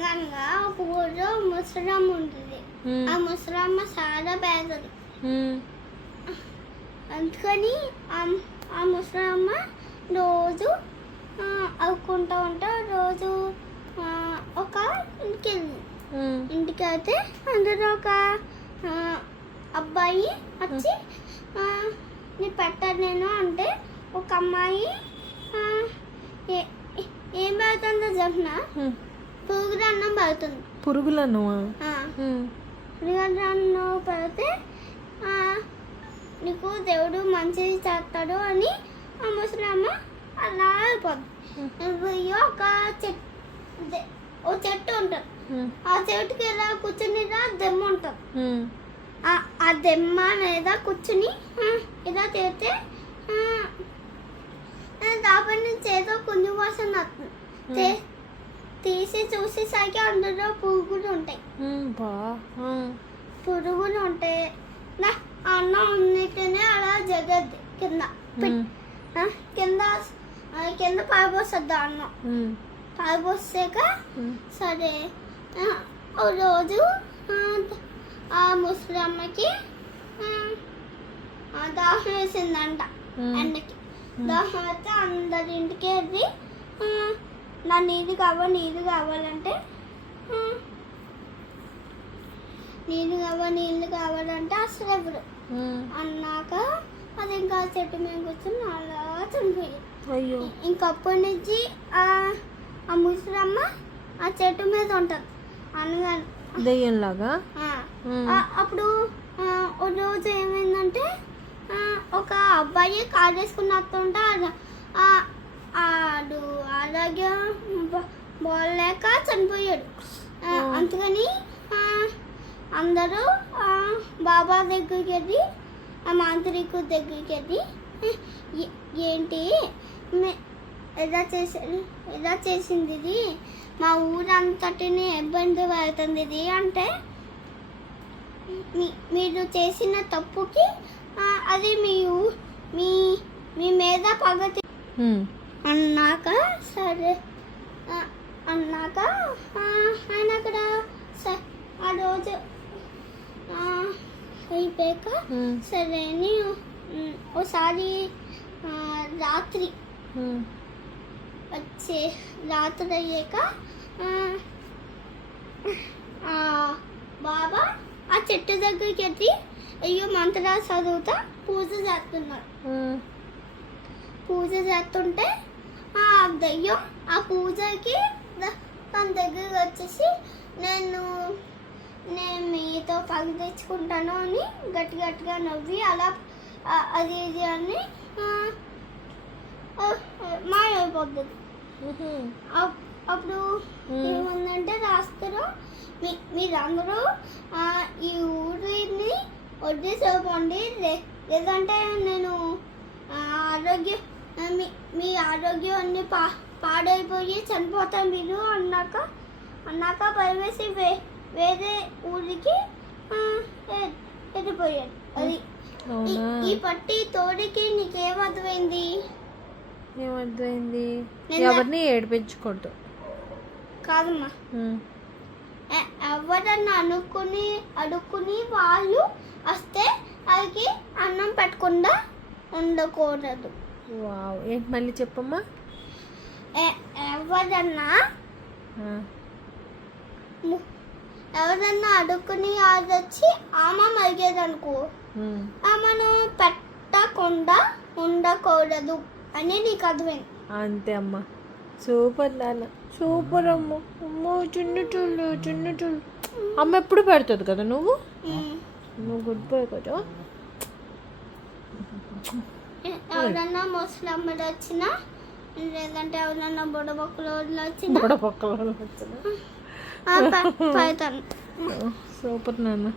అనగనగా ఒక ఊళ్ళో ముసలమ్మ ఉంటుంది. ఆ ముసలమ్మ చాలా పేదది. ఉమ్, అందుకని ఆ ముసలమ్మ రోజు ఆ, అవ్వుకుంటూ ఉంటా. రోజు ఒక ఇంటికి ఇంటికి వెళ్తే అందులో ఒక అబ్బాయి వచ్చి నీ పెట్టను నేను అంటే ఒక అమ్మాయి ఏ- పెడుతుందో చెప్పిన. పురుగుల అన్నం పెడుతుంది ఉమ్, పురుగుల అన్నం పెడితే ఆ, నీకు దేవుడు మంచిది చేస్తాడు అని ఆ ముసలమ్మ అలా అయిపోద్ది పోయి ఒక చెట్టు ఓ చెట్టు ఉంటుంది. ఆ చెట్టుకి ఇలా కూర్చుని ఇలా దెమ్మ ఉంటుంది. ఆ దెమ్మ మీద కూర్చుని ఇలా చేస్తే దాపై నుంచి ఏదో కొంచెం వాసన వస్తుంది. తీసి చూసేసరికి అందులో పురుగులు ఉంటాయి. బా పురుగులు ఉంటాయి నా అన్నం ఉన్నట్టునే అలా జగద్ది. కింద కింద కింద పారిపోస్తుంది అన్నం. పారిపోసాక సరే రోజు ఆ, ఆ, ఆ, దాహం వేసిందంట. ఎండకి. దాహం అయితే అందరి ఇంటికి వెళ్ళి ఆ, నా నీళ్ళు కావాలి నీళ్ళు కావాలంటే నీళ్ళు కావాలి నీళ్ళు కావాలంటే అసలు ఎవరు. అన్నాక అది ఇంకా చెట్టు మీద కూర్చొని అలా చనిపోయింది. అయ్యో. ఇంకప్పటి నుంచి ఆ ఆ ముసలమ్మ ఆ చెట్టు మీద ఉంటుంది. అనగానే దెయ్యంలాగా? అప్పుడు ఒక రోజు ఏమైందంటే ఒక అబ్బాయి కారు వేసుకుని వస్తుంటే ఆ- ఆడు అలాగే బ- బాగలేక చనిపోయాడు. అందుకని అందరూ బాబా దగ్గరికి వెళ్ళి ఆ మాంత్రికు దగ్గరికి వెళ్ళి "ఏ- ఏంటి ఎలా చేసారు ఎలా చేసింది ఇది? మా ఊరంతటిని ఇబ్బంది పడుతుంది ఇది అంటే మీ మీరు చేసిన తప్పుకి అది మీ మీ మీ మీద పగ తీ- ఉమ్, అన్నాక సరే. అన్నాక ఆయన అక్కడ స- ఆ రోజు అయిపోయాక సరే అని ఆ, రాత్రి వచ్చే రాత్రి అయ్యాక బాబా ఆ చెట్టు దగ్గరికి వెళ్ళి అయ్యో మంత్రాలు చదువుతా పూజ చేస్తున్నాడు పూజ చేస్తుంటే ఆ దయ్యం ఆ పూజకి తన దగ్గరికి వచ్చేసి నేను నేను మీతో పగ తెచ్చుకుంటాను అని గట్టి గట్టిగా నవ్వి అలా అది ఇది అని మాయమైపోతుంది అప్- అప్పుడు. ఏముందంటే రాస్తారు మీ మీరందరూ ఈ ఊరిని వడ్డీసేపోండి లే- లేదంటే నేను ఆరోగ్య మీ మీ ఆరోగ్యం అన్ని పా పాడైపోయి చనిపోతాం మీరు అన్నాక అన్నాక భయమేసి వే వేరే ఊరికి వెళ్ళిపోయాడు. అది ఈ- పట్టి తోడికి నీకేం అర్థమైంది ఏమర్థమైంది ఎవరిని ఏడిపించకూడదు కాదమ్మా. ఎవరన్నా అనుకుని అడుక్కుని వాళ్ళు వస్తే వాళ్ళకి అన్నం పెట్టకుండా ఉండకూడదు. వావ్. ఏంటి మళ్ళీ చెప్పమ్మా? ఎవరన్నా ఎవరన్నా అడుక్కుని వచ్చి ఆమె మరిగేదనుకో ఆమెను పెట్టకుండా ఉండకూడదు అని నీకు అర్థమైంది. అంతే అమ్మా. సూపర్ నాన్న. సూపర్ అమ్మ. అమ్మో చిన్నటోళ్ళు చిన్నటోళ్ళు అమ్మ ఎప్పుడు పెడుతుంది కదా నువ్వు. నువ్వు గుడ్ బాయ్ కదా. ఎవరన్నా ముసలమ్మలు వచ్చినా లేదంటే ఎవరన్నా బుడబొక్కలు వచ్చినా. బుడ పక్కల వచ్చిన. సూపర్ నాన్న.